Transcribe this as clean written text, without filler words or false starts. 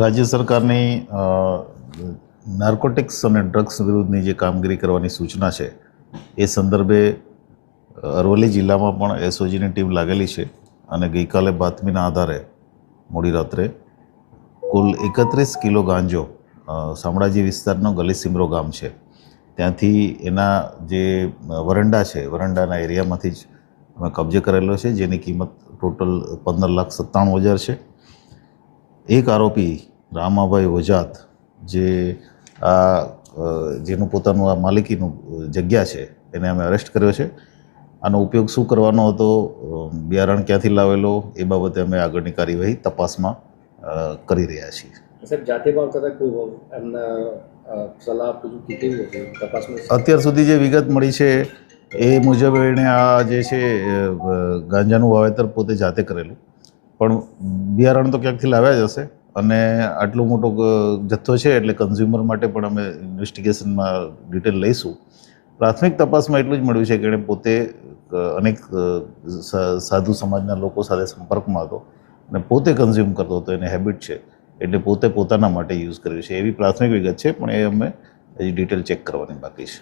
રાજ્ય સરકારની નાર્કોટિક્સ અને ડ્રગ્સ વિરુદ્ધની જે કામગીરી કરવાની સૂચના છે એ સંદર્ભે અરવલ્લી જિલ્લામાં પણ એસઓજીની ટીમ લાગેલી છે અને ગઈકાલે બાતમીના આધારે મોડી રાત્રે કુલ 31 કિલો ગાંજો શામળાજી વિસ્તારનો ગલીસિમરો ગામ છે ત્યાંથી એના જે વરંડાના એરિયામાંથી જ અમે કબજે કરેલો છે, જેની કિંમત ટોટલ 15,97,000 છે. એક આરોપી રામાભાઈ વજાત જેનું પોતાનું આ માલિકીનું જગ્યા છે એને અમે અરેસ્ટ કર્યો છે. આનો ઉપયોગ શું કરવાનો હતો, બિયારણ ક્યાંથી લાવેલો, એ બાબતે અમે આગળની કાર્યવાહી તપાસમાં કરી રહ્યા છીએ. સાહેબ, જાતે વાવતા કોઈ એમના સલાહ આપી કેવી હતી તપાસમાં? અત્યાર સુધી જે વિગત મળી છે એ મુજબ એણે આ જે છે ગાંજાનું વાવેતર પોતે જાતે કરેલું, પણ બિયારણ તો ક્યાંકથી લાવ્યા જ હશે અને આટલો મોટો જથ્થો છે એટલે કન્ઝ્યુમર માટે પણ અમે ઇન્વેસ્ટિગેશનમાં ડિટેલ લઈશું. પ્રાથમિક તપાસમાં એટલું જ મળ્યું છે કે એણે પોતે અનેક સાધુ સમાજના લોકો સાથે સંપર્કમાં હતો અને પોતે કન્ઝ્યુમ કરતો હતો, એને હેબિટ છે એટલે પોતે પોતાના માટે યુઝ કર્યું છે એવી પ્રાથમિક વિગત છે, પણ એ અમે હજી ડિટેલ ચેક કરવાની બાકી છે.